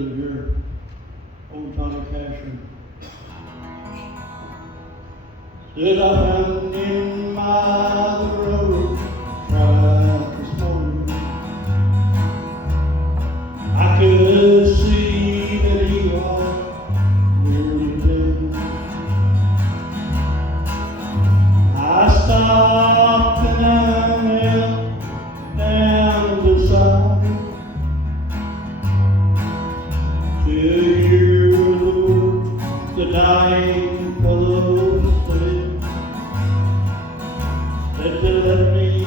President here, old Johnny Casher. Stood up and in my road, tried this morning. I could see that he was nearly dead. I stopped and I knelt down beside him to hear the words the dying fellow said, that they let me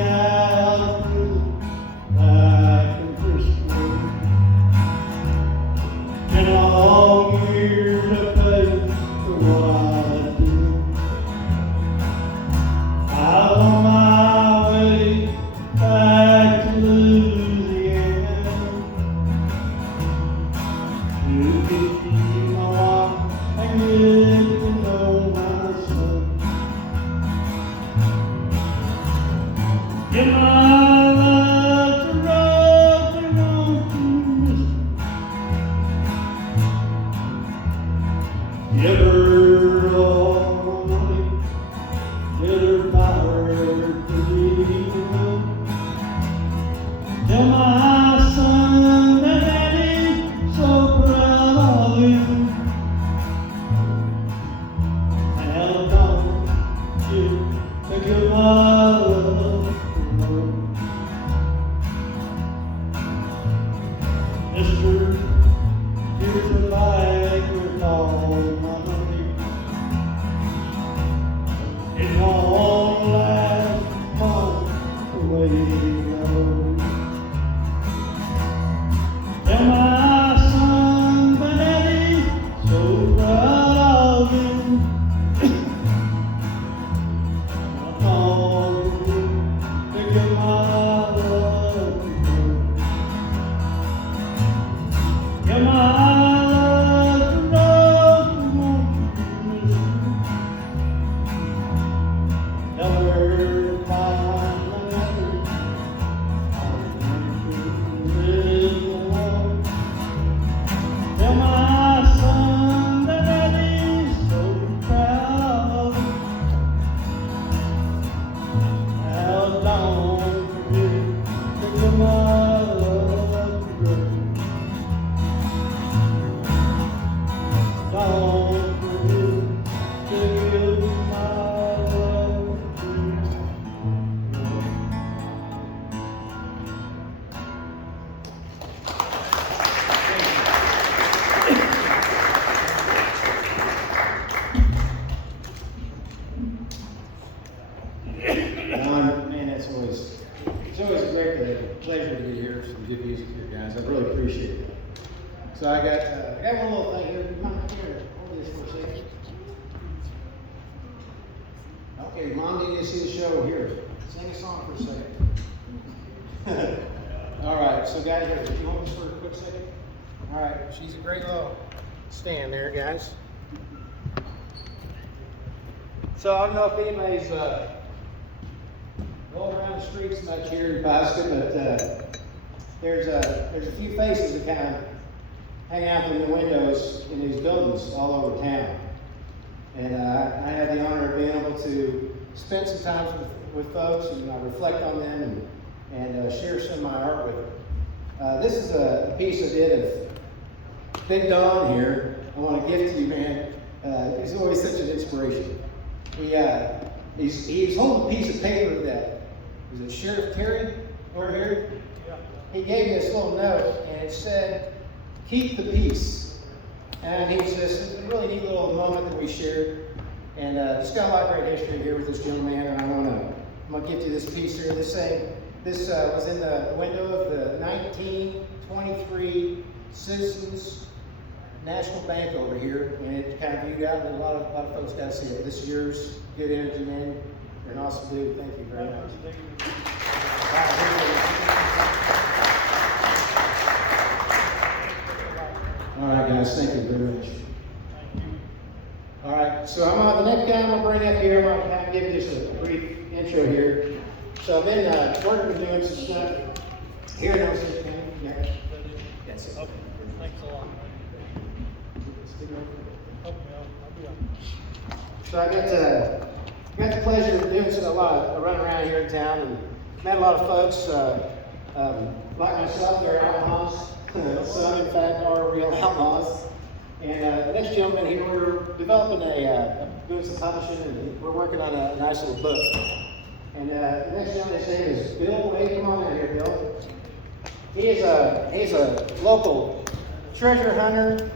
out back in Frisco. 10 long years of pay for what I did. I was on my way back to Louisiana to get my wife and get to know my son. Give my love to Rosie, won't you listen? Give her all my money, let her buy her dream. Tell my son that Daddy's so proud of him. How don't you think of my love? Mister, here's a bag with all my money. It won't last long the way it goes. Tell my son that Daddy's so proud of him. I don't think of my love. Give my love to Rosie, won't you listen? Tell her to find my letter. I'll live alone. Tell my son that Daddy's so proud of him. Now don't forget to give my love to Rosie. Don't forget to give my love to Rosie. Man, it's always a great pleasure to be here. Some good music here, guys. I really appreciate it. So I got one little thing here. Come on here. Hold this for a second. Okay, Mom, need to see the show here. Sing a song for a second. All right, so guys, here, you hold this for a quick second? All right, she's a great little stand there, guys. So I don't know if anybody's going around the streets much here in Pawhuska, but there's a few faces that kind of hang out in the windows in these buildings all over town. And I had the honor of being able to spend some time with folks and reflect on them and share some of my art with them. This is a piece I did of Big Don here. I want to give to you, man. He's always such an inspiration. He's holding a piece of paper that, is it Sheriff Terry over here? Yeah. He gave me this little note and it said, "Keep the peace." And it's a really neat little moment that we shared. And just got a lot of great history here with this gentleman, and I'm gonna give you this piece here. This was in the window of the 1923 Citizens National Bank over here, and it kind of viewed out, and a lot of folks got to see it. This is yours. Good energy, man. You're an awesome dude. Thank you very much. All right, guys. Thank you very much. All right, so the next guy I'm going to bring up here, I'm going to give you just a brief intro here. So I've been working with doing some stuff here in Austin. That's it. So I got the pleasure of doing a running around here in town and met a lot of folks like myself. They're outlaws. Some, in fact, are real outlaws. And the next gentleman here, we're developing doing some publishing, and we're working on a nice little book. And the next gentleman's name is Bill Wade. Come on out here, Bill. He's a local treasure hunter,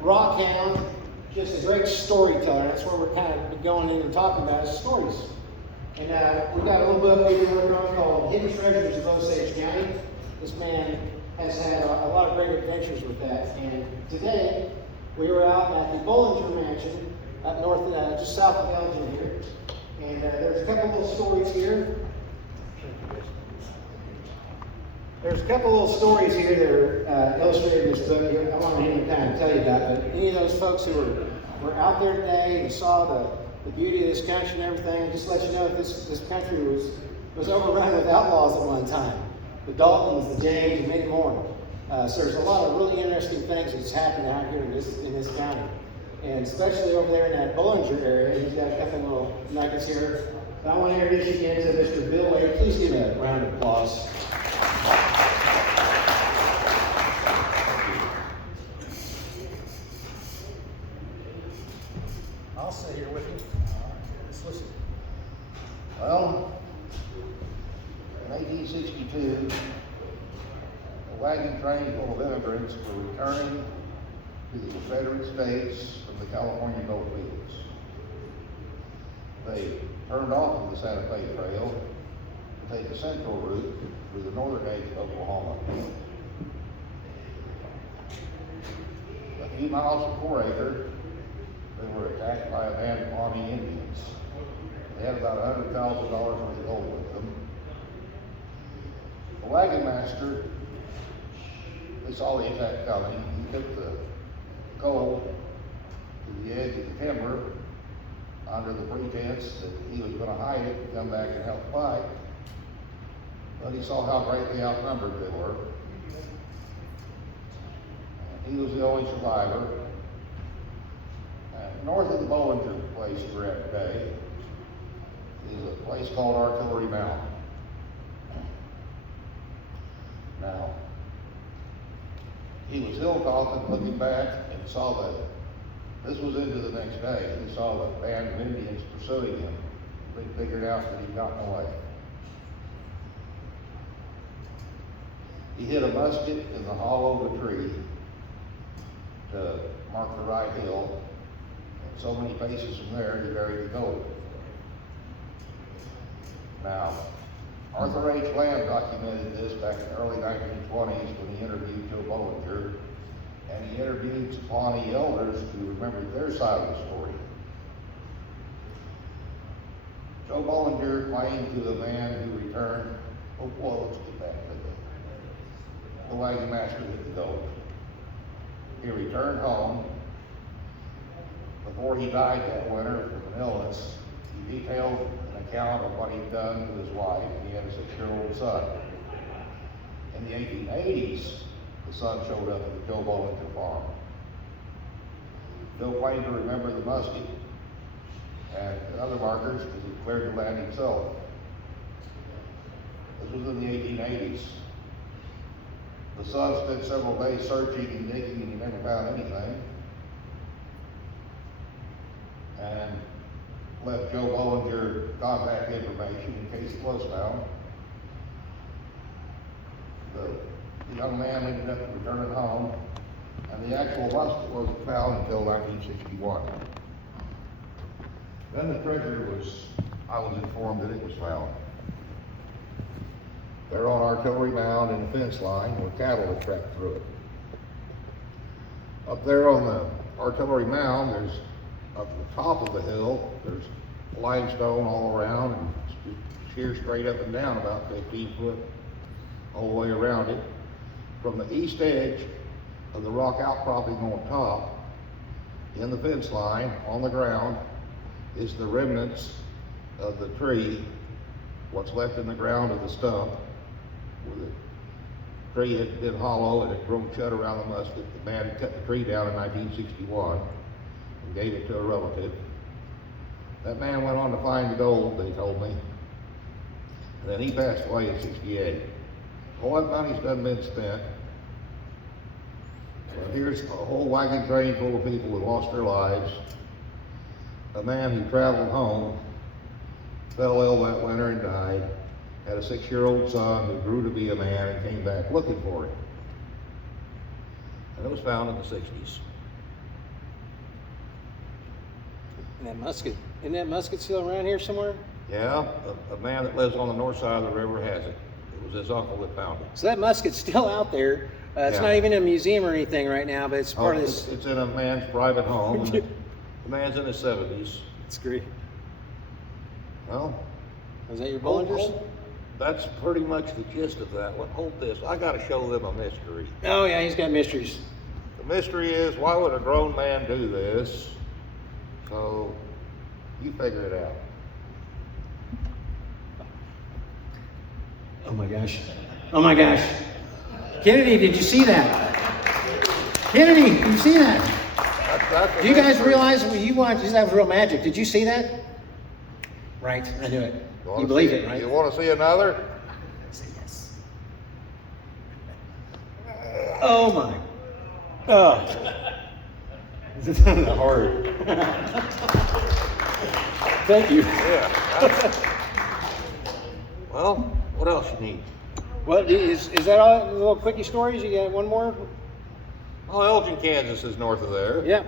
rock hound, just a great storyteller. That's where we're kind of going in and talking about is stories. And we've got a little book we've been working on called Hidden Treasures of Osage County. This man has had a lot of great adventures with that. And today, we were out at the Bollinger Mansion up north, just south of Elgin here. And there's a couple little stories here. There's a couple little stories here that are illustrated in this book. I want to kind of tell you about, but any of those folks who were out there today and saw the beauty of this country and everything, just let you know that this country was overrun with outlaws at one time. The Daltons, the James, and many more. So there's a lot of really interesting things that's happening out here in this county. And especially over there in that Bollinger area, he's got a couple little nuggets here. So I want to introduce you again to Mr. Bill Wade. Please give him a round of applause. I'll sit here with you. All right, let's listen. Well, in 1862, a wagon train full of immigrants were returning to the Confederate States from the California gold fields. They turned off of the Santa Fe Trail to take a central route through the northern edge of Oklahoma. A few miles from 4 Acre, they were attacked by a band of Pawnee Indians. They had about $100,000 worth of gold with them. The wagon master, they saw the attack coming. He took the gold to the edge of the timber under the pretense that he was going to hide it and come back and help fight. But he saw how greatly outnumbered they were. And he was the only survivor. North of the Bollinger place we're at today is a place called Artillery Mound. Now, he was hilltopping, looking back, and saw that this was into the next day. He saw a band of Indians pursuing him. They figured out that he'd gotten away. He hid a musket in the hollow of a tree to mark the right hill. And so many paces from there, he buried the gold. Now, Arthur H. Lamb documented this back in the early 1920s when he interviewed Joe Bollinger, and he interviewed some Pawnee elders who remembered their side of the story. Joe Bollinger claimed to the man who returned, let's get back to the wagon master with the gold. He returned home. Before he died that winter from an illness, he detailed an account of what he'd done to his wife. He had a 6-year-old son. In the 1880s, the son showed up at the Joe Bollinger farm. Joe claimed to remember the musket and other markers because he cleared the land himself. This was in the 1880s. The son spent several days searching and digging, and he never found anything. And left Joe Bollinger contact information in case it was found. The young man ended up returning home, and the actual musket wasn't found until 1961. Then the treasure I was informed that it was found. They're on Artillery Mound in the fence line where cattle are tracked through it. Up there on the Artillery Mound, there's up at the top of the hill, there's limestone all around and sheer straight up and down about 15 foot all the way around it. From the east edge of the rock outcropping on top, in the fence line, on the ground, is the remnants of the tree, what's left in the ground of the stump, where the tree had been hollow and it grown shut around the musket. The man cut the tree down in 1961 and gave it to a relative. That man went on to find the gold, they told me. And then he passed away at 68. All that money's done been spent. But here's a whole wagon train full of people who lost their lives. A man who traveled home, fell ill that winter and died, had a 6-year-old son who grew to be a man and came back looking for him. And it was found in the 60s. And that musket, isn't that musket still around here somewhere? Yeah, a man that lives on the north side of the river has it. It was his uncle that found it. So that musket's still out there. It's Yeah. not even in a museum or anything right now, but it's part of this. It's in a man's private home. And the man's in his 70s. It's great. Well, Was that your Bollingers? that's pretty much the gist of that one. Hold this. I got to show them a mystery. Oh yeah, he's got mysteries. The mystery is, why would a grown man do this? So, you figure it out. Oh my gosh. Oh my gosh. Kennedy, did you see that? Kennedy, did you see that? That's the Do you guys mystery. realize when you watch, that was real magic. Did you see that? Right, I knew it. wanna You believe see- it, right? You want to see another? Say yes. Oh my. Oh. This is hard. Thank you. Yeah. Well, what else you need? Well, is that all the little quickie stories? You got one more? Oh, Elgin, Kansas is north of there. Yeah.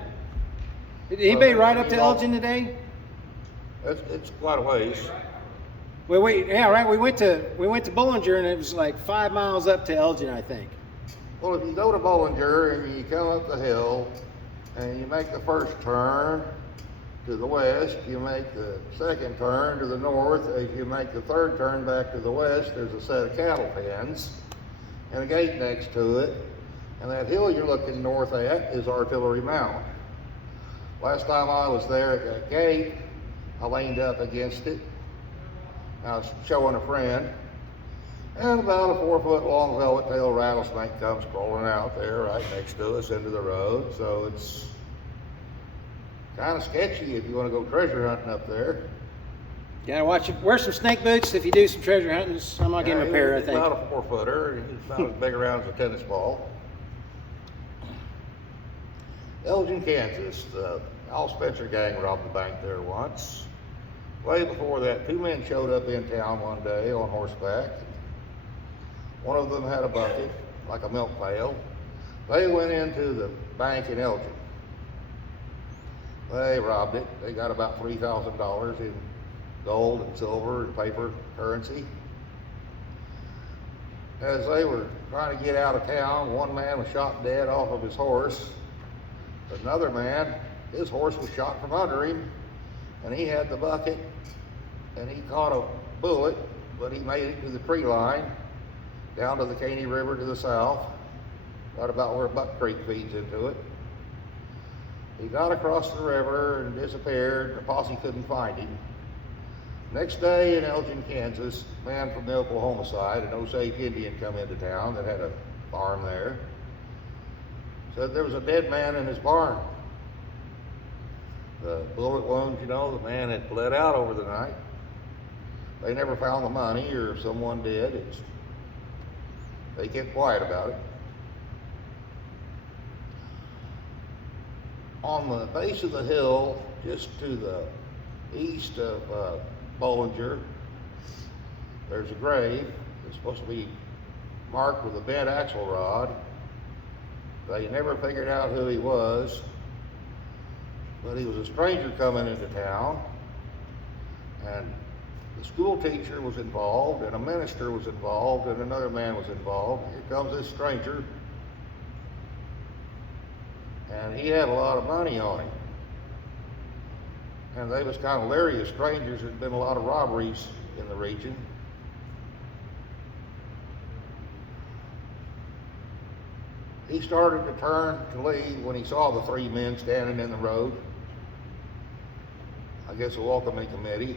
Did anybody Well, ride up to you know- Elgin today? It's quite a ways. Well, yeah, right. We went to Bollinger, and it was like 5 miles up to Elgin, I think. Well, if you go to Bollinger and you come up the hill and you make the first turn to the west, you make the second turn to the north. As you make the third turn back to the west, there's a set of cattle pens and a gate next to it. And that hill you're looking north at is Artillery Mound. Last time I was there at that gate, I leaned up against it. I was showing a friend. And about a 4-foot long velvet-tailed rattlesnake comes crawling out there right next to us into the road. So it's kind of sketchy if you want to go treasure hunting up there. You gotta watch it. Wear some snake boots if you do some treasure hunting. I'm gonna give him a pair, I It's think. about a 4-footer. It's about as big around as a tennis ball. Elgin, Kansas. The Al Spencer gang robbed the bank there once. Way before that, 2 men showed up in town one day on horseback. One of them had a bucket, like a milk pail. They went into the bank in Elgin. They robbed it. They got about $3,000 in gold and silver and paper currency. As they were trying to get out of town, one man was shot dead off of his horse. Another man, his horse was shot from under him, and he had the bucket, and he caught a bullet, but he made it to the tree line, down to the Caney River to the south, right about where Buck Creek feeds into it. He got across the river and disappeared, and the posse couldn't find him. Next day in Elgin, Kansas, a man from the Oklahoma side, an Osage Indian, come into town that had a farm there. Said there was a dead man in his barn. The bullet wounds, you know, the man had bled out over the night. They never found the money, or if someone did, they kept quiet about it. On the base of the hill, just to the east of Bollinger, there's a grave. It's supposed to be marked with a bent axle rod. They never figured out who he was, but he was a stranger coming into town, and the school teacher was involved, and a minister was involved, and another man was involved. Here comes this stranger, and he had a lot of money on him. And they was kind of leery of strangers. There'd been a lot of robberies in the region. He started to turn to leave when he saw the 3 men standing in the road. I guess a welcoming committee.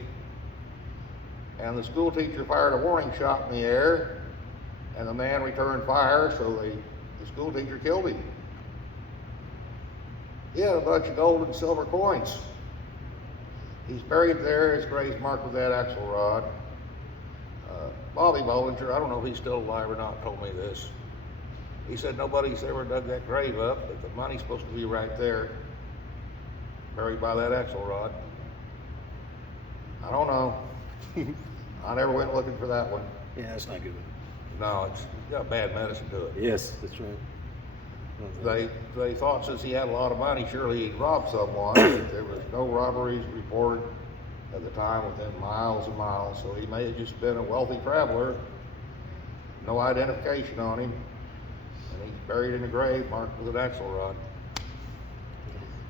And the school teacher fired a warning shot in the air, and the man returned fire, so the school teacher killed him. He had a bunch of gold and silver coins. He's buried there. His grave's marked with that axle-rod. Bobby Bollinger, I don't know if he's still alive or not, told me this. He said nobody's ever dug that grave up, but the money's supposed to be right there, buried by that axle-rod. I don't know. I never went looking for that one. Yeah, that's not good. No, it's got bad medicine to it. Yes, that's right. They thought since he had a lot of money, surely he'd robbed someone. There was no robberies reported at the time within miles and miles, so he may have just been a wealthy traveler. No identification on him, and he's buried in a grave marked with an axle-rod.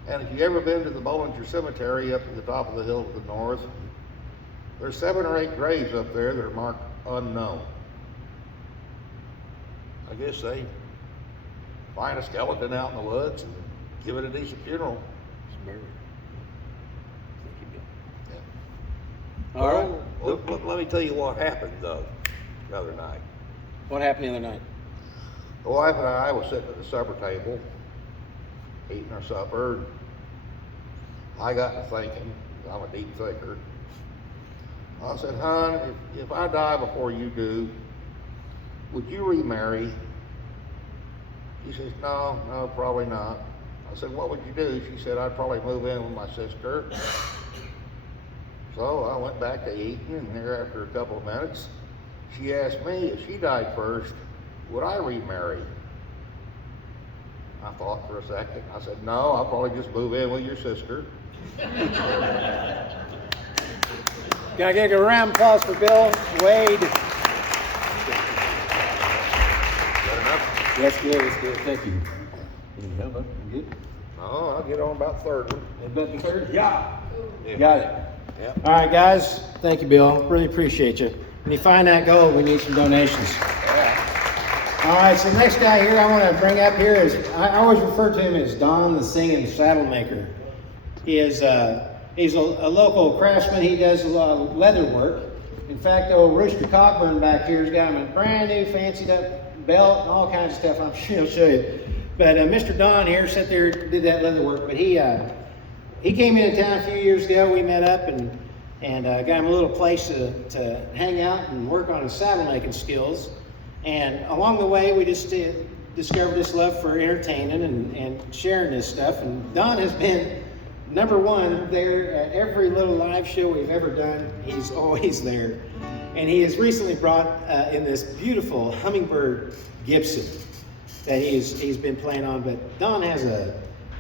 And if you've ever been to the Bollinger Cemetery up at the top of the hill to the north, there's 7 or 8 graves up there that are marked unknown. I guess they find a skeleton out in the woods and give it a decent funeral. It's buried. Yeah. All right. Let me tell you what happened though the other night. What happened the other night? The wife and I was sitting at the supper table, eating our supper, and I got to thinking, I'm a deep thinker. I said, hon, if I die before you do, would you remarry? She says, no, probably not. I said, what would you do? She said, I'd probably move in with my sister. So I went back to eating, and here after a couple of minutes, she asked me if she died first, would I remarry? I thought for a second. I said, no, I'll probably just move in with your sister. Can I get a round of applause for Bill Wade? That's good, that's good. Thank you. You good? No, I'll get on about third one. About the third? Yeah. Yeah. Got it. Yeah. All right, guys. Thank you, Bill. Really appreciate you. When you find that gold, we need some donations. Yeah. All right, so the next guy here I want to bring up here is, I always refer to him as Don the Singing Saddle Maker. He is, he's a local craftsman. He does a lot of leather work. In fact, old Rooster Cockburn back here has got him a brand new fancied up belt and all kinds of stuff. I'm sure he'll show you. But Mr. Don here sat there, did that leather work. But he came into town a few years ago. We met up and got him a little place to hang out and work on his saddle making skills. And along the way, we just discovered this love for entertaining and sharing this stuff. And Don has been #1 there at every little live show we've ever done. He's always there. And he has recently brought in this beautiful hummingbird Gibson that he's been playing on. But Don has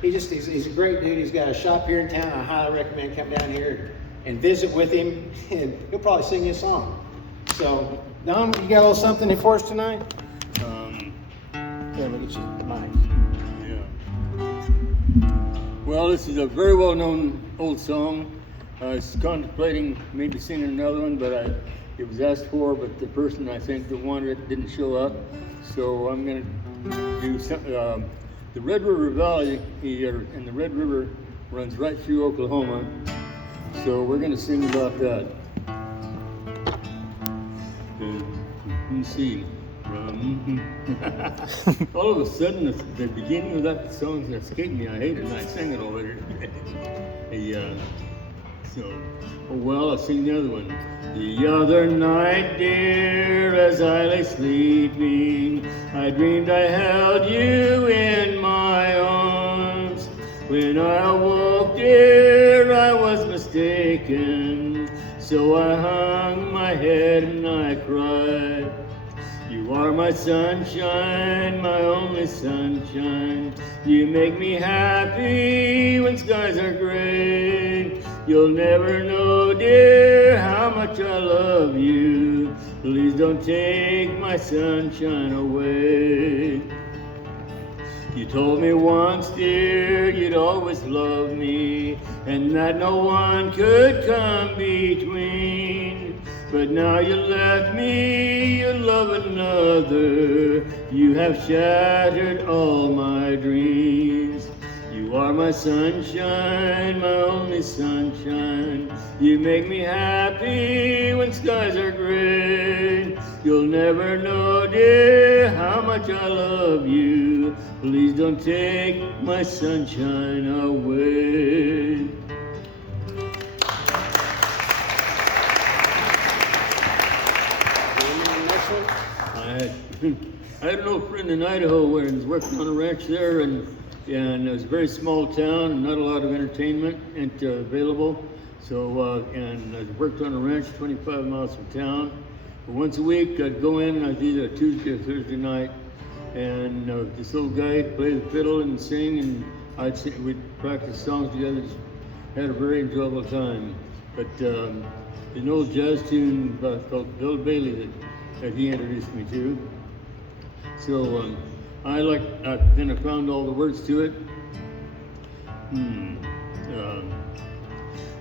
he's a great dude. He's got a shop here in town. I highly recommend come down here and visit with him, and he'll probably sing you a song. So, Don, you got a little something for us tonight? Yeah, look at you, Mike. Yeah. Well, this is a very well-known old song. I was contemplating maybe singing another one, but it was asked for, but the person I think that wanted it didn't show up. So I'm going to do some, the Red River Valley here, and the Red River runs right through Oklahoma. So we're going to sing about that. You see, all of a sudden the beginning of that song escaped me. I hate it, and I sang it already. Well, I'll sing the other one. The other night, dear, as I lay sleeping, I dreamed I held you in my arms. When I awoke, dear, I was mistaken. So I hung my head and I cried. You are my sunshine, my only sunshine. You make me happy when skies are gray. You'll never know, dear, how much I love you. Please don't take my sunshine away. You told me once, dear, you'd always love me, and that no one could come between. But now you left me, you love another. You have shattered all my dreams. You are my sunshine, my only sunshine. You make me happy when skies are gray. You'll never know, dear, how much I love you. Please don't take my sunshine away. I had an old friend in Idaho where he was working on a ranch there, and it was a very small town and not a lot of entertainment available. So, and I worked on a ranch 25 miles from town. But once a week I'd go in, and I'd either a Tuesday or Thursday night, and this old guy played the fiddle and sing, and we'd practice songs together. Just had a very enjoyable time. But there's an old jazz tune called Bill Bailey that he introduced me to. So then I found all the words to it.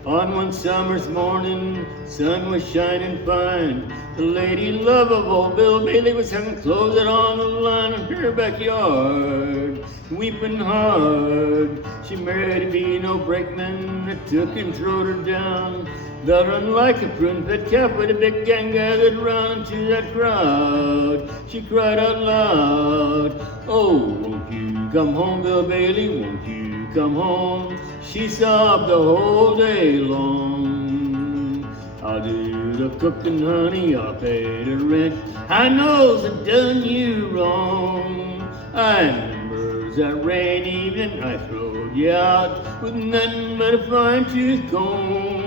On one summer's morning, sun was shining fine. The lady love of old Bill Bailey was hanging clothes out on the line in her backyard, weeping hard. She married a Beano brakeman that took and throwed her down. That run like a prune-fed calf with a big gang gathered round into that crowd. She cried out loud, "Oh, won't you come home, Bill Bailey? Won't you come home?" She sobbed the whole day long. "I'll do the cooking, honey, I'll pay the rent. I knows I done you wrong. I remember that rainy evening I throwed you out with nothing but a fine-tooth comb.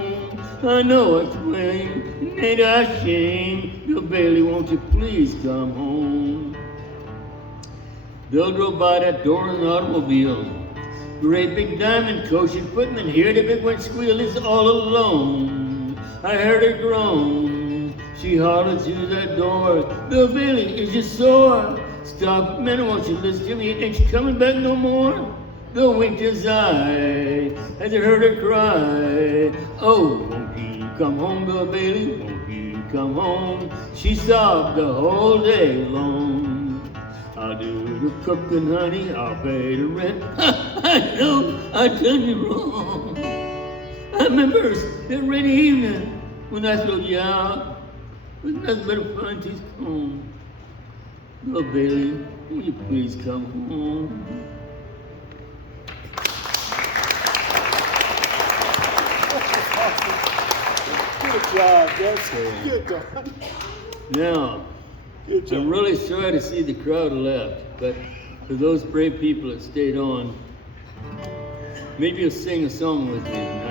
I know it's plain, and ain't I ashamed? Bill Bailey, won't you please come home?" Bill drove by that door in an automobile. Great big diamond coat, she'd put and hear the big one squeal. He's all alone. I heard her groan. She hollered through that door, "Bill Bailey, is you sore? Stop a minute, won't you listen to me? Ain't you coming back no more?" Bill winked his eye as I heard her cry, "Oh, won't you come home, Bill Bailey? Won't you come home?" She sobbed the whole day long. "I'll do the cooking, honey, I'll pay the rent. I know I done you wrong. I remember that rainy evening when I throwed you out with nothing but a fine-tooth comb. Bill Bailey, will you please come home?" Good job, that's good job. Now, Good job. I'm really sorry to see the crowd left, but for those brave people that stayed on, maybe you'll sing a song with me, and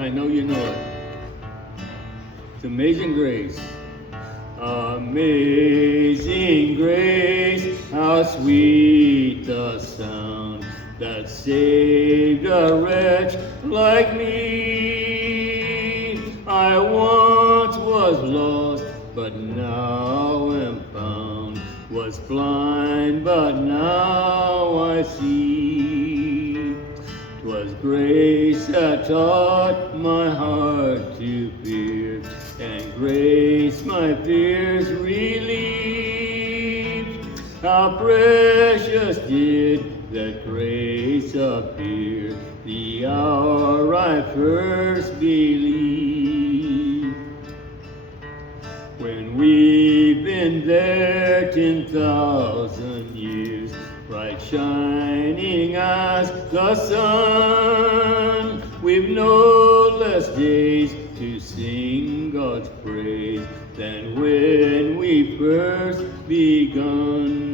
I know you know it. It's Amazing Grace. Amazing grace, how sweet the sound that saved a wretch like me. I once was lost, but now am found. Was blind, but now I see. 'Twas grace that taught my heart to fear, and grace my fears relieved. How precious did that grace appear the hour I first believed. When we've been there 10,000 years, bright shining as the sun, we've no less days to sing God's praise than when we first begun.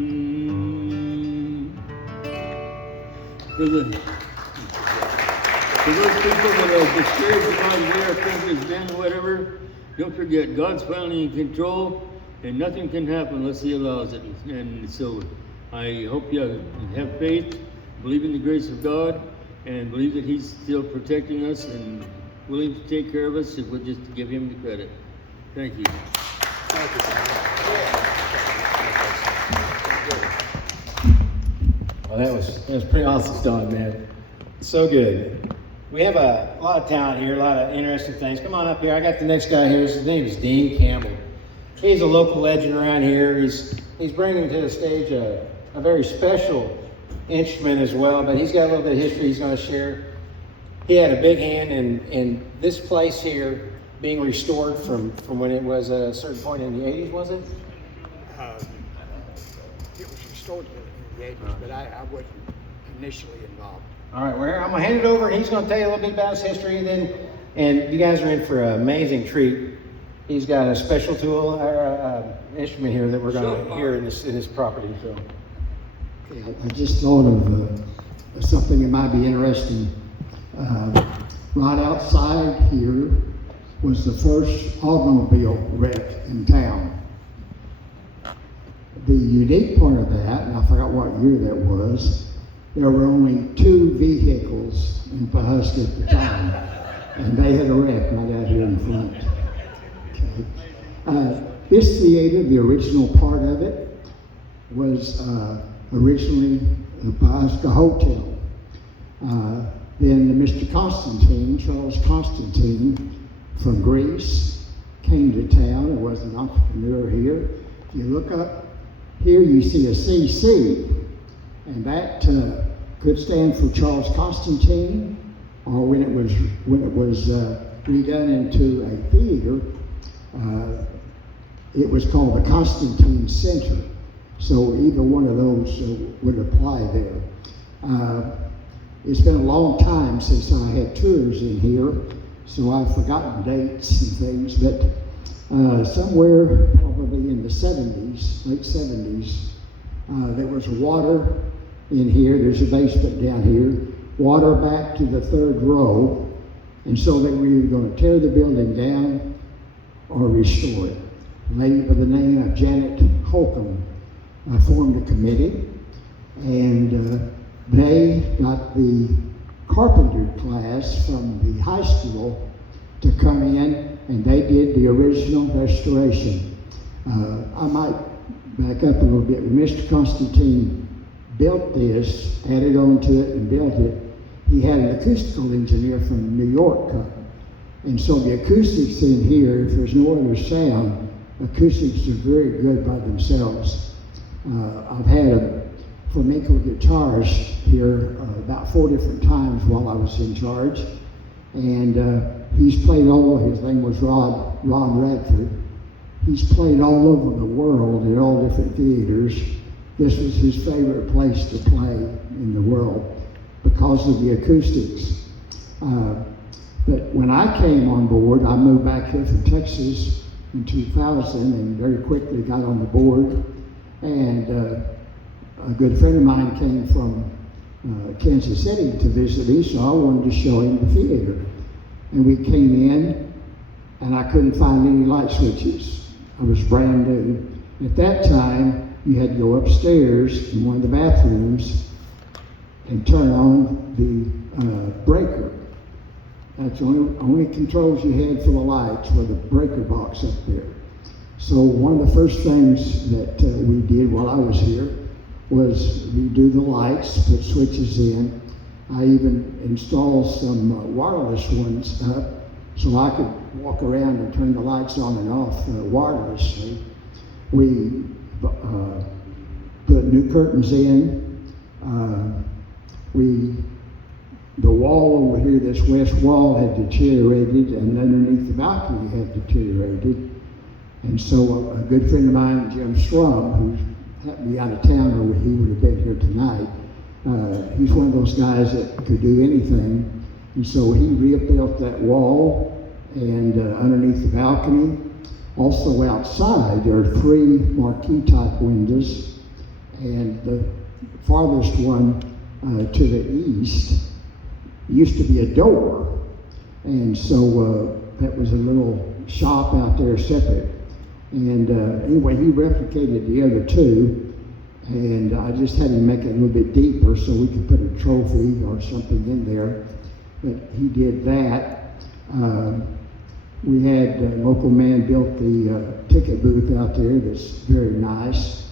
For those people that are discouraged about where our country's been, whatever, don't forget, God's finally in control, and nothing can happen unless He allows it. And so I hope you have faith, believe in the grace of God, and believe that He's still protecting us and willing to take care of us if we'll just give Him the credit. Thank you. Thank you. Well, that was pretty awesome stuff, man. So good. We have a lot of talent here, a lot of interesting things. Come on up here. I got the next guy here. His name is Dean Campbell. He's a local legend around here. He's bringing to the stage a very special instrument as well, but he's got a little bit of history he's going to share. He had a big hand in this place here being restored from when it was at a certain point in the 80s, was it? It was restored in the 80s, but I wasn't initially involved. All right, well, I'm going to hand it over, and he's going to tell you a little bit about his history, and you guys are in for an amazing treat. he's got a special tool or instrument here that we're going to hear in this property. So. Okay, I just thought of something that might be interesting. Right outside here was the first automobile wreck in town. The unique part of that, and I forgot what year that was, there were only 2 vehicles in Pawhuska at the time, and they had a wreck right out here in front. Okay. This theater, the original part of it, was originally the Pawhuska Hotel. Then Mr. Constantine, Charles Constantine, from Greece, came to town and was an entrepreneur here. If you look up here, you see a CC, and that could stand for Charles Constantine, or when it was redone into a theater, it was called the Constantine Center. So either one of those would apply there. It's been a long time since I had tours in here, so I've forgotten dates and things, but somewhere probably in the 70s, late 70s, there was water in here. There's a basement down here, water back to the 3rd row, and so they were either going to tear the building down or restore it. A lady by the name of Janet Holcomb formed a committee, and they got the carpenter class from the high school to come in, and they did the original restoration. I might back up a little bit. When Mr. Constantine built this, added on to it and built it, he had an acoustical engineer from New York come. And so the acoustics in here, if there's no other sound, acoustics are very good by themselves. I've had flamenco guitars here about 4 different times while I was in charge, and he's played his name was Ron Radford. He's played all over the world in all different theaters. This was his favorite place to play in the world because of the acoustics. But when I came on board, I moved back here from Texas in 2000 and very quickly got on the board. And a good friend of mine came from Kansas City to visit me, so I wanted to show him the theater. And we came in, and I couldn't find any light switches. I was brand new. At that time, you had to go upstairs in one of the bathrooms and turn on the breaker. That's the only controls you had for the lights were the breaker box up there. So one of the first things that we did while I was here was redo the lights, put switches in. I even installed some wireless ones up so I could walk around and turn the lights on and off wirelessly. We put new curtains in. The wall over here, this west wall, had deteriorated, and underneath the balcony had deteriorated. And so a good friend of mine, Jim Strum, who happened to be out of town, or he would have been here tonight, he's one of those guys that could do anything. And so he rebuilt that wall and underneath the balcony. Also outside, there are 3 marquee type windows, and the farthest one to the east used to be a door. And so that was a little shop out there separate. And anyway, he replicated the other 2, and I just had him make it a little bit deeper so we could put a trophy or something in there. But he did that. We had a local man built the ticket booth out there that's very nice.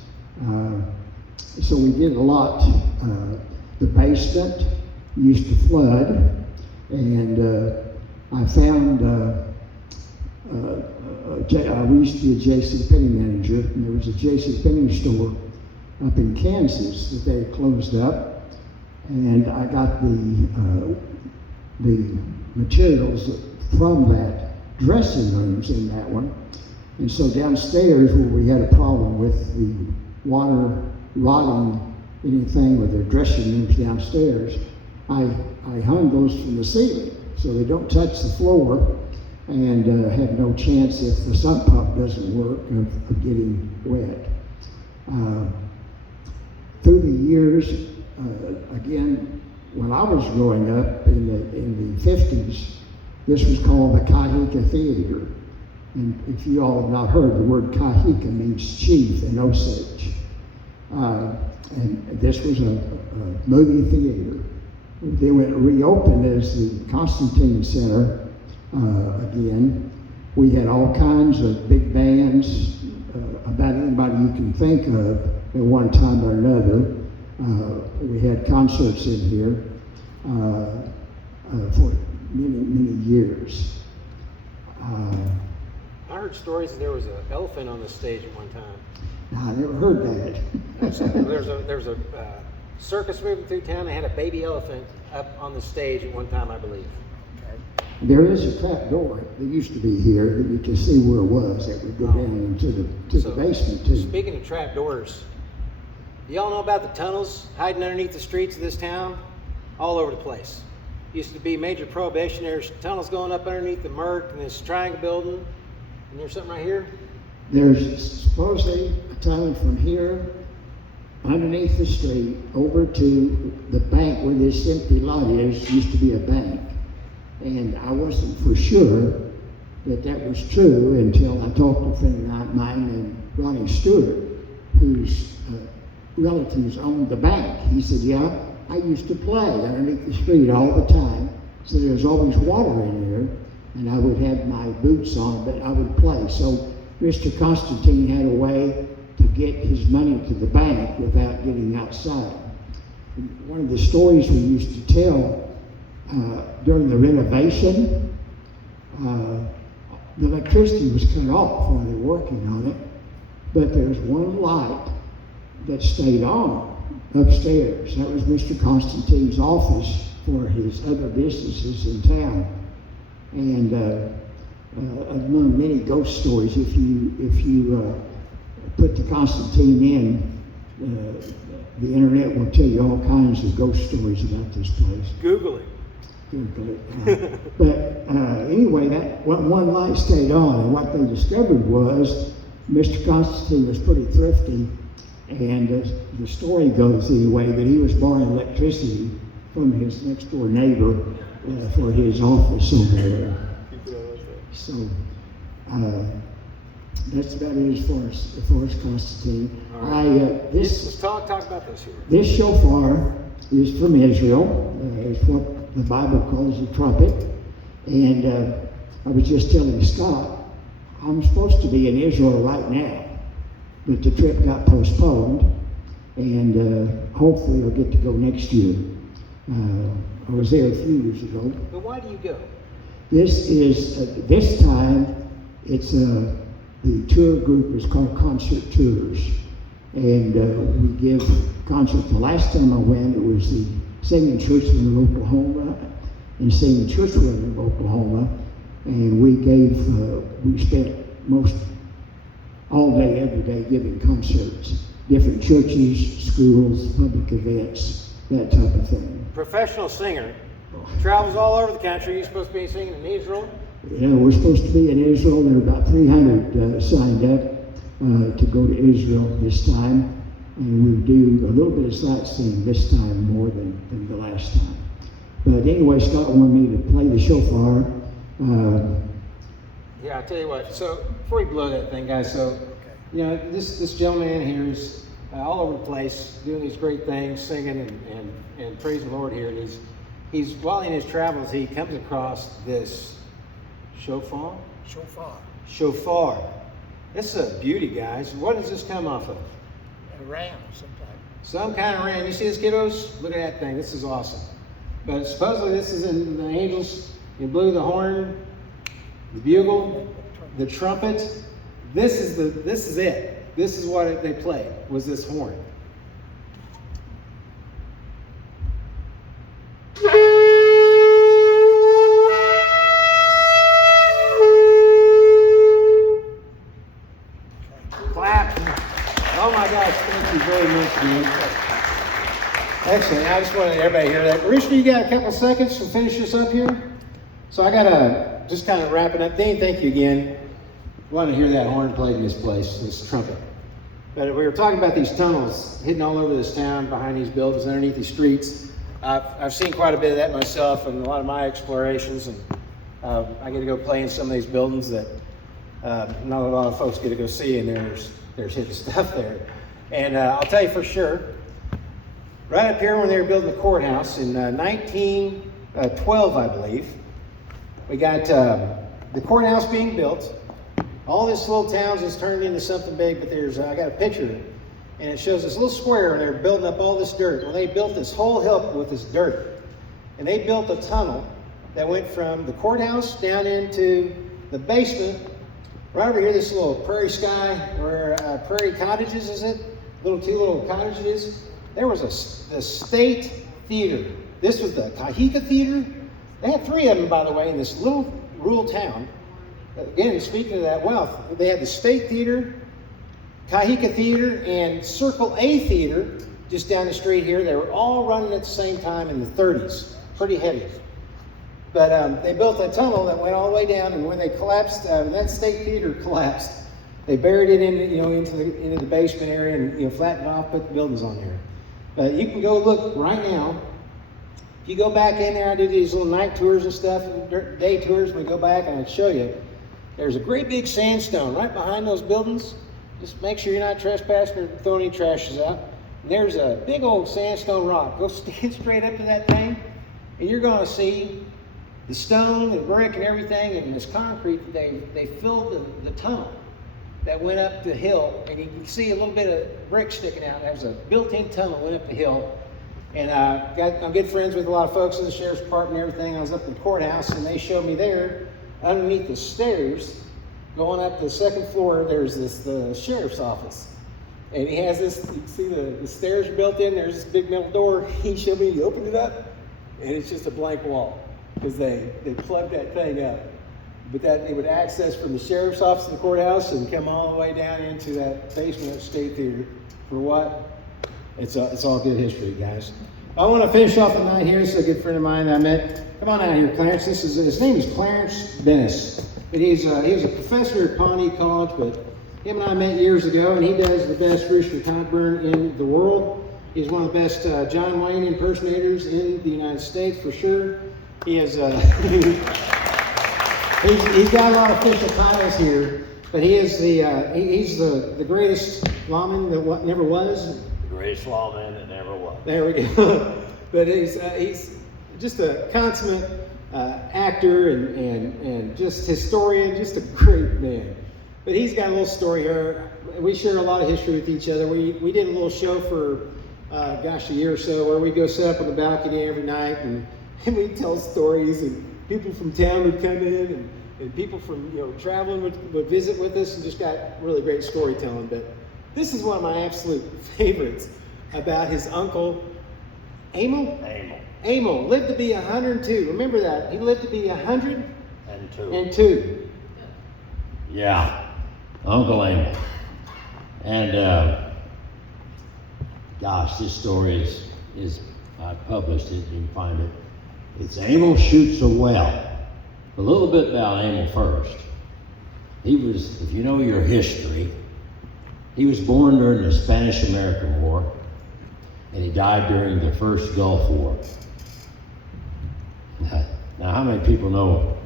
So we did a lot. The basement used to flood, and I found we used to be a J.C. Penney manager, and there was a J.C. Penney store up in Kansas that they had closed up, and I got the materials from that dressing rooms in that one. And so downstairs, where we had a problem with the water rotting anything with the dressing rooms downstairs, I hung those from the ceiling so they don't touch the floor. and have no chance if the sump pump doesn't work of getting wet. Through the years, again, when I was growing up in the 50s, this was called the KIHEKAH Theater. And if you all have not heard, the word KIHEKAH means chief in Osage. And this was a movie theater. Then when it reopened as the Constantine Center, again, we had all kinds of big bands, about anybody you can think of at one time or another. We had concerts in here for many years. I heard stories that there was an elephant on the stage at one time. I never heard that. There's a circus moving through town. They had a baby elephant up on the stage at one time, I believe. There is a trap door that used to be here that you can see where it was. That would go down into the basement too. Speaking of trap doors, do y'all know about the tunnels hiding underneath the streets of this town? All over the place. Used to be major prohibition. There's tunnels going up underneath the Merc and this triangle building. And there's something right here. There's supposedly a tunnel from here underneath the street over to the bank where this empty lot is. Used to be a bank. And I wasn't for sure that was true until I talked to a friend of mine named Ronnie Stewart, whose relatives owned the bank. He said, yeah, I used to play underneath the street all the time. So there was always water in there, and I would have my boots on, but I would play. So Mr. Constantine had a way to get his money to the bank without getting outside. One of the stories we used to tell during the renovation, the electricity was cut off while they were working on it, but there's one light that stayed on upstairs. That was Mr. Constantine's office for his other businesses in town. And among many ghost stories, if you put the Constantine in, the internet will tell you all kinds of ghost stories about this place. Google it. But anyway, that one light stayed on, and what they discovered was Mr. Constantine was pretty thrifty, and the story goes anyway that he was borrowing electricity from his next door neighbor for his office over there. So that's about it as far as Constantine. Right. Let's talk about this here. This shofar is from Israel. It's what the Bible calls a trumpet. And I was just telling Scott, I'm supposed to be in Israel right now, but the trip got postponed, and hopefully I'll get to go next year. I was there a few years ago. But why do you go? This is, this time, it's the tour group is called Concert Tours. And we give concerts. The last time I went, it was the Singing Churchman of Oklahoma and Singing Churchwomen of Oklahoma. And we spent most all day, every day giving concerts. Different churches, schools, public events, that type of thing. Professional singer. Travels all over the country. You're supposed to be singing in Israel? Yeah, we're supposed to be in Israel. There are about 300 signed up to go to Israel this time. And we do a little bit of sightseeing this time more than the last time. But anyway, Scott wanted me to play the shofar. Yeah, I'll tell you what. So before we blow that thing, guys, so you know this gentleman here is all over the place doing these great things, singing and praising the Lord here. And he's while in his travels, he comes across this shofar. Shofar. It's a beauty, guys. What does this come off of? A ram sometime. Some kind of ram. You see this, kiddos? Look at that thing. This is awesome. But supposedly this is in the angels. You blew the horn, the bugle, the trumpet. This is it. This is what they played, was this horn. Clap. Oh my gosh, thank you very much, man. Excellent. I just wanted everybody to hear that. Rooster, you got a couple seconds to finish this up here? So I gotta just kind of wrap it up. Dane, thank you again. Want to hear that horn played in this place, this trumpet. But we were talking about these tunnels hidden all over this town, behind these buildings, underneath these streets. I've seen quite a bit of that myself in a lot of my explorations, and I get to go play in some of these buildings that not a lot of folks get to go see, and there's hidden stuff there. And I'll tell you for sure, right up here when they were building the courthouse in 1912, I believe, we got the courthouse being built. All this little town's just turned into something big, but I got a picture, and it shows this little square, and they're building up all this dirt. Well, they built this whole hill with this dirt, and they built a tunnel that went from the courthouse down into the basement. Right over here, this little prairie sky, or prairie cottages, is it? Two little cottages. There was the state theater. This was the KIHEKAH theater. They had 3 of them, by the way, in this little rural town. Again, speaking of that wealth, they had the State Theater, KIHEKAH Theater, and Circle A Theater just down the street here. They were all running at the same time in the 30s. Pretty heavy. But they built a tunnel that went all the way down, and when they collapsed, when that State Theater collapsed, they buried it into the basement area and flattened it off, put the buildings on there. But you can go look right now. If you go back in there, I do these little night tours and stuff, and day tours. We go back and I'd show you. There's a great big sandstone right behind those buildings. Just make sure you're not trespassing or throwing any trashes out. And there's a big old sandstone rock. Go stand straight up to that thing, and you're going to see the stone and brick and everything, and this concrete that they filled the tunnel that went up the hill, and you can see a little bit of brick sticking out. That was a built-in tunnel that went up the hill. And I'm good friends with a lot of folks in the sheriff's department and everything. I was up in the courthouse, and they showed me there, underneath the stairs, going up the 2nd floor, there's the sheriff's office. And he has this, you can see the stairs are built in, there's this big metal door. He showed me, he opened it up, and it's just a blank wall, because they plugged that thing up. But that they would access from the sheriff's office to the courthouse and come all the way down into that basement of the State Theater. For what? It's all good history, guys. I want to finish off the night here. This is a good friend of mine that I met. Come on out here, Clarence. His name is Clarence Bennis. And he was a professor at Pawnee College, but him and I met years ago, and he does the best Rooster Cogburn in the world. He's one of the best John Wayne impersonators in the United States, for sure. He has he's got a lot of official titles here, but he's the greatest lawman that never was. Greatest lawman that never was. There we go. But he's just a consummate actor and just historian, just a great man. But he's got a little story here. We share a lot of history with each other. We did a little show for, a year or so, where we go sit up on the balcony every night and we'd tell stories, and people from town would come in, and people from traveling would visit with us, and just got really great storytelling. But this is one of my absolute favorites about his uncle, Emil. Emil lived to be 102. Remember that. He lived to be 102. Yeah, Uncle Emil. And gosh, this story is I published it. You can find it. It's Emil Shoots a Well. A little bit about Emil first. He was, if you know your history, he was born during the Spanish-American War, and he died during the first Gulf War. Now, how many people know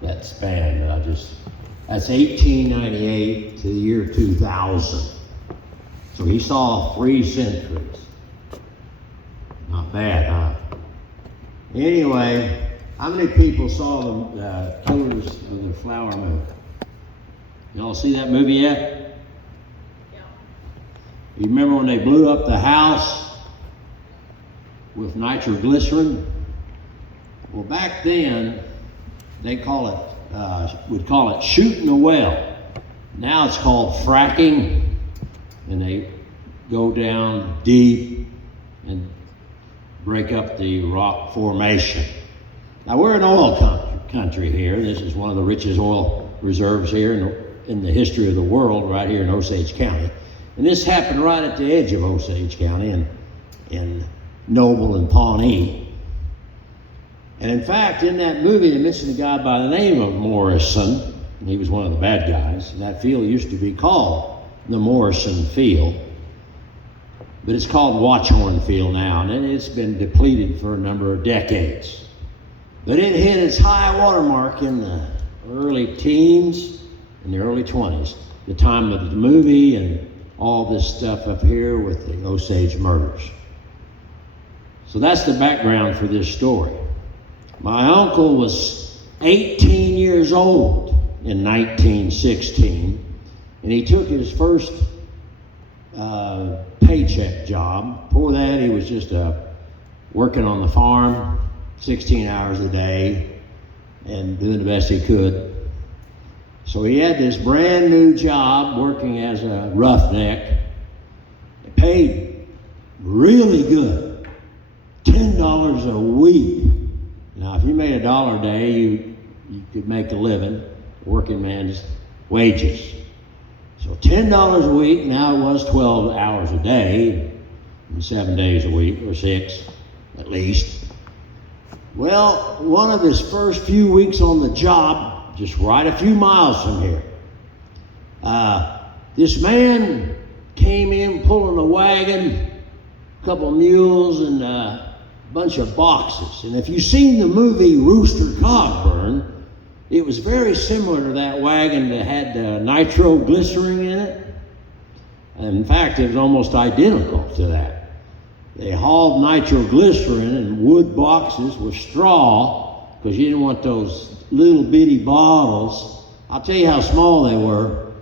that span that that's 1898 to the year 2000. So he saw 3 centuries. Not bad, huh? Anyway, how many people saw the Killers of the Flower Moon? Y'all see that movie yet? Yeah. You remember when they blew up the house with nitroglycerin? Well, back then, they would call it shooting a well. Now it's called fracking, and they go down deep and break up the rock formation. Now, we're an oil country here. This is one of the richest oil reserves here in the history of the world, right here in Osage County. And this happened right at the edge of Osage County in Noble and Pawnee. And in fact, in that movie, they mentioned a guy by the name of Morrison. And he was one of the bad guys. And that field used to be called the Morrison Field. But it's called Watchhorn Field now, and it's been depleted for a number of decades. But it hit its high water mark in the early teens and the early 20s, the time of the movie and all this stuff up here with the Osage murders. So that's the background for this story. My uncle was 18 years old in 1916, and he took his first paycheck job. Before that, he was just working on the farm 16 hours a day and doing the best he could. So he had this brand new job working as a roughneck. It paid really good, $10 a week. Now, if you made $1 a day, you could make a living, working man's wages. So $10 a week, now it was 12 hours a day, and 7 days a week, or 6 at least. Well, one of his first few weeks on the job, just right a few miles from here, this man came in pulling a wagon, a couple of mules, and a bunch of boxes. And if you've seen the movie Rooster Cogburn, it was very similar to that wagon that had nitroglycerin in it. And in fact, it was almost identical to that. They hauled nitroglycerin in wood boxes with straw because you didn't want those little bitty bottles. I'll tell you how small they were.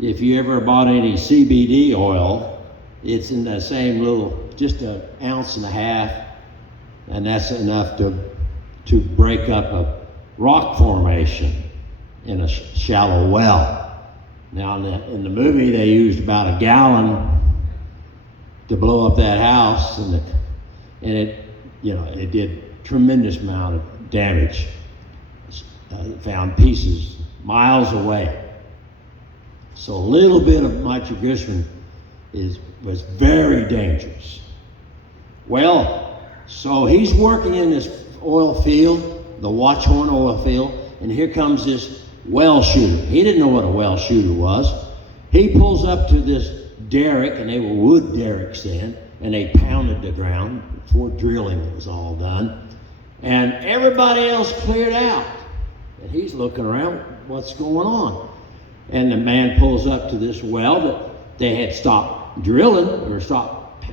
If you ever bought any CBD oil, it's in the same little, just 1.5 ounces, and that's enough to break up a rock formation in a shallow well. Now in the movie they used about 1 gallon to blow up that house, and it did tremendous amount of damage. Found pieces miles away. So a little bit of nitroglycerin was very dangerous. Well, so he's working in this oil field, the Watchhorn oil field, and here comes this well shooter. He didn't know what a well shooter was. He pulls up to this derrick, and they were wood derricks then, and they pounded the ground before drilling was all done. And everybody else cleared out. And he's looking around, what's going on? And the man pulls up to this well that they had stopped drilling or stopped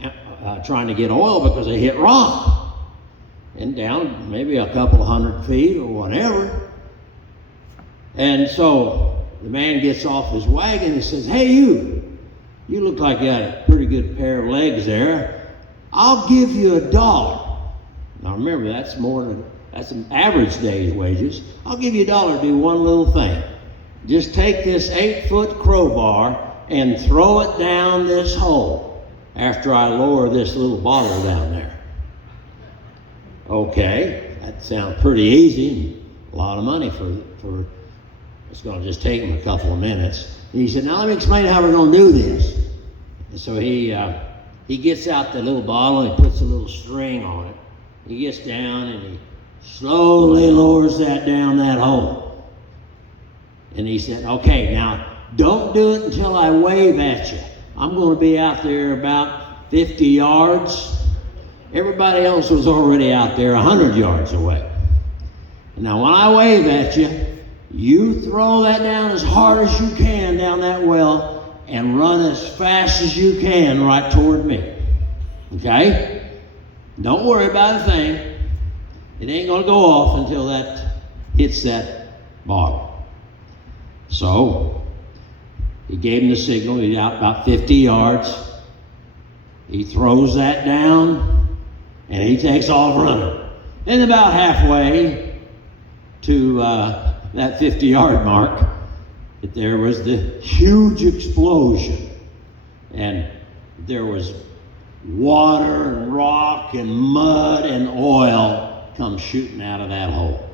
trying to get oil because they hit rock. And down maybe a couple of 100 feet or whatever. And so the man gets off his wagon and says, "Hey, you look like you got a pretty good pair of legs there. I'll give you $1." Now remember, that's an average day's wages. I'll give you $1 to do one little thing. Just take this 8-foot crowbar and throw it down this hole after I lower this little bottle down there. Okay, that sounds pretty easy, and a lot of money for it's going to just take him a couple of minutes. And he said, "Now let me explain how we're going to do this." And so he gets out the little bottle and he puts a little string on it. He gets down and he slowly lowers that down that hole. And he said, "Okay, now don't do it until I wave at you. I'm going to be out there about 50 yards. Everybody else was already out there 100 yards away. Now when I wave at you, you throw that down as hard as you can down that well and run as fast as you can right toward me. Okay? Don't worry about a thing. It ain't going to go off until that hits that bottle." So he gave him the signal. He's out about 50 yards. He throws that down. And he takes off running. And about halfway to that 50-yard mark, there was the huge explosion. And there was water and rock and mud and oil come shooting out of that hole.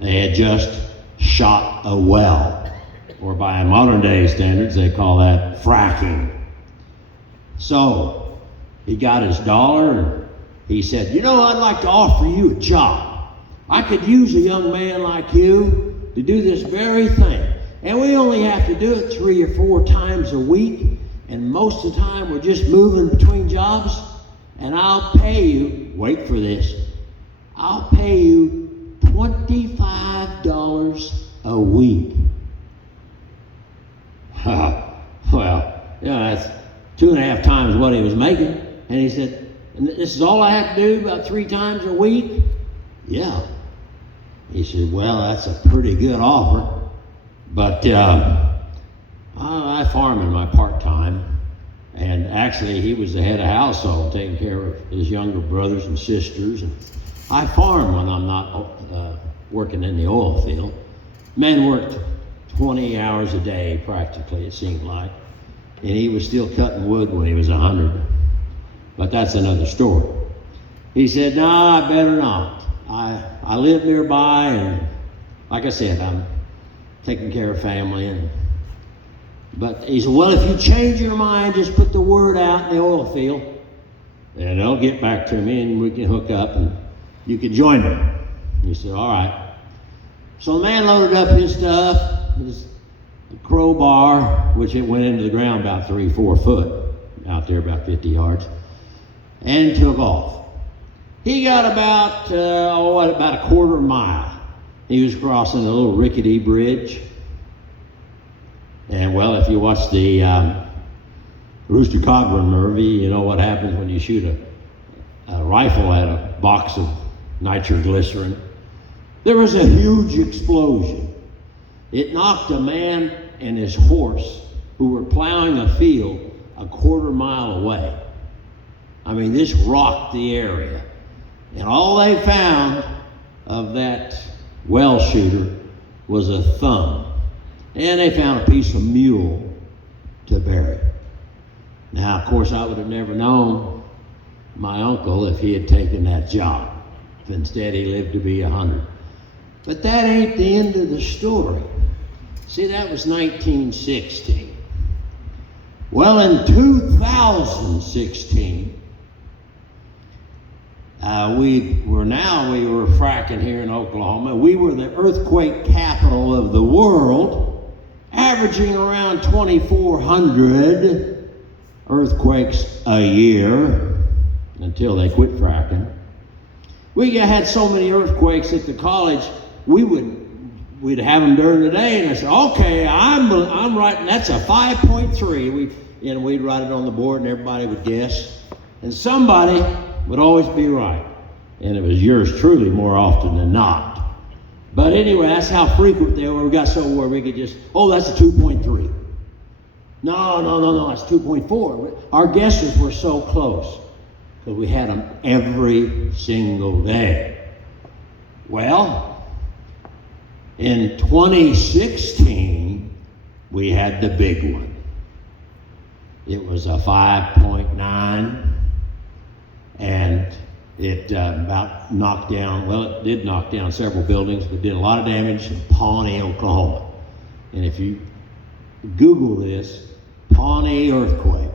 They had just shot a well, or by modern day standards, they call that fracking. So he got his $1. He said, "You know, I'd like to offer you a job. I could use a young man like you to do this very thing. And we only have to do it 3 or 4 times a week. And most of the time we're just moving between jobs. And I'll pay you, wait for this, I'll pay you $25 a week. Well, that's 2.5 times what he was making. And he said, and this is all I have to do, about 3 times a week? Yeah. He said, well, that's a pretty good offer. But I farm in my part-time. And actually, he was the head of household, taking care of his younger brothers and sisters. And I farm when I'm not working in the oil field. Man worked 20 hours a day, practically, it seemed like. And he was still cutting wood when he was 100. But that's another story. He said, no, I better not. I live nearby, and like I said, I'm taking care of family. But he said, well, if you change your mind, just put the word out in the oil field, and they'll get back to me, and we can hook up, and you can join me. He said, all right. So the man loaded up his stuff, his crowbar, which it went into the ground about 3-4 foot, out there about 50 yards, and took off. He got about a quarter mile. He was crossing a little rickety bridge. And well, if you watch the Rooster Cogburn movie, you know what happens when you shoot a rifle at a box of nitroglycerin. There was a huge explosion. It knocked a man and his horse who were plowing a field a quarter mile away. I mean, this rocked the area. And all they found of that well shooter was a thumb. And they found a piece of mule to bury. Now, of course, I would have never known my uncle if he had taken that job. If instead he lived to be 100. But that ain't the end of the story. See, that was 1960. Well, in 2016, we were fracking here in Oklahoma. We were the earthquake capital of the world, averaging around 2,400 earthquakes a year until they quit fracking. We had so many earthquakes at the college, we'd have them during the day, and I said, okay, I'm writing, that's a 5.3. We'd write it on the board, and everybody would guess. And somebody would always be right. And it was yours truly more often than not. But anyway, that's how frequent they were. We got so where we could just, that's a 2.3. No, that's 2.4. Our guesses were so close because we had them every single day. Well, in 2016, we had the big one. It was a 5.9. And it about knocked down, it did knock down several buildings, but did a lot of damage in Pawnee, Oklahoma. And if you Google this, Pawnee earthquake,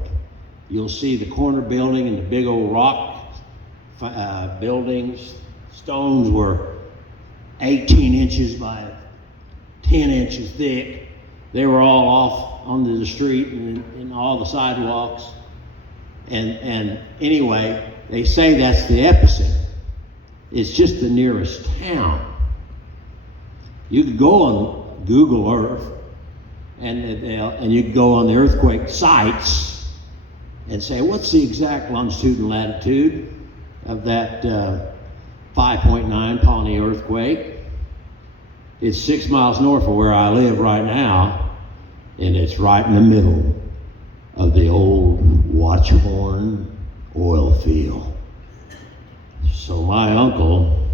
you'll see the corner building and the big old rock buildings. Stones were 18 inches by 10 inches thick. They were all off onto the street and all the sidewalks. And anyway, they say that's the epicenter. It's just the nearest town. You could go on Google Earth and you could go on the earthquake sites and say, what's the exact longitude and latitude of that 5.9 Pawnee earthquake? It's 6 miles north of where I live right now, and it's right in the middle of the old Watchhorn oil field. So my uncle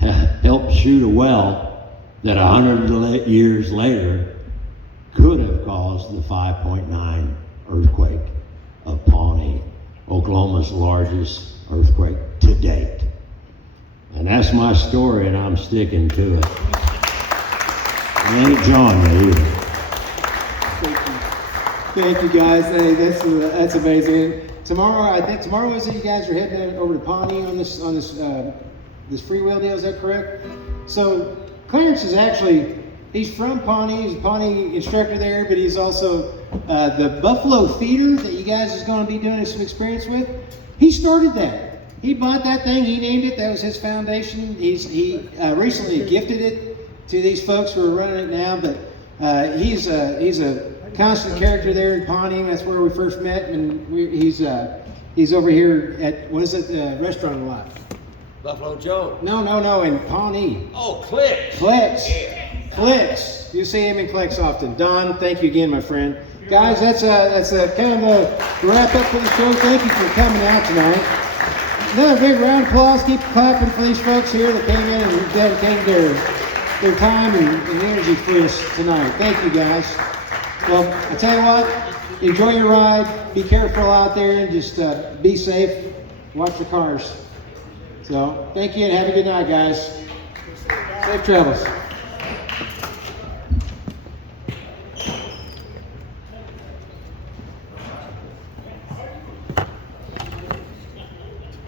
helped shoot a well that 100 years later could have caused the 5.9 earthquake of Pawnee, Oklahoma's largest earthquake to date. And that's my story, and I'm sticking to it. I ain't John either. Thank you, guys. Hey, that's amazing. Tomorrow is it? You guys are heading over to Pawnee on this this freewheel deal, is that correct? So Clarence is actually, he's from Pawnee, he's a Pawnee instructor there, but he's also the Buffalo Feeder that you guys is going to be doing some experience with. He started that. He bought that thing, he named it, that was his foundation. He recently gifted it to these folks who are running it now, but he's a constant character there in Pawnee. That's where we first met, and he's over here at, what is it, restaurant a lot. Buffalo Joe. No, in Pawnee. Oh, Clicks. Clicks. Yeah. Clicks. You see him in Clicks often. Don, thank you again, my friend. Guys, that's kind of the wrap up for the show. Thank you for coming out tonight. Another big round of applause. Keep clapping for these folks here that came in and dedicated their time and energy for us tonight. Thank you, guys. Well, I tell you what, enjoy your ride. Be careful out there and just be safe. Watch the cars. So, thank you and have a good night, guys. Safe travels.